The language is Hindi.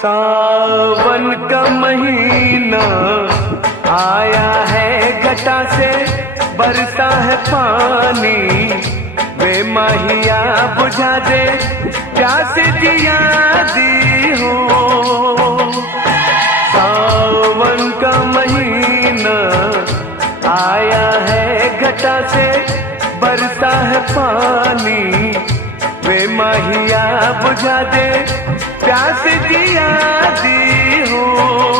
सावन का महीना आया है, घटा से बरसा है पानी। वे माहिया बुझा दे प्यास जिया दी हो। सावन का महीना आया है, घटा से बरसा है पानी। वे माहिया बुझा दे प्यास जिया दी हो।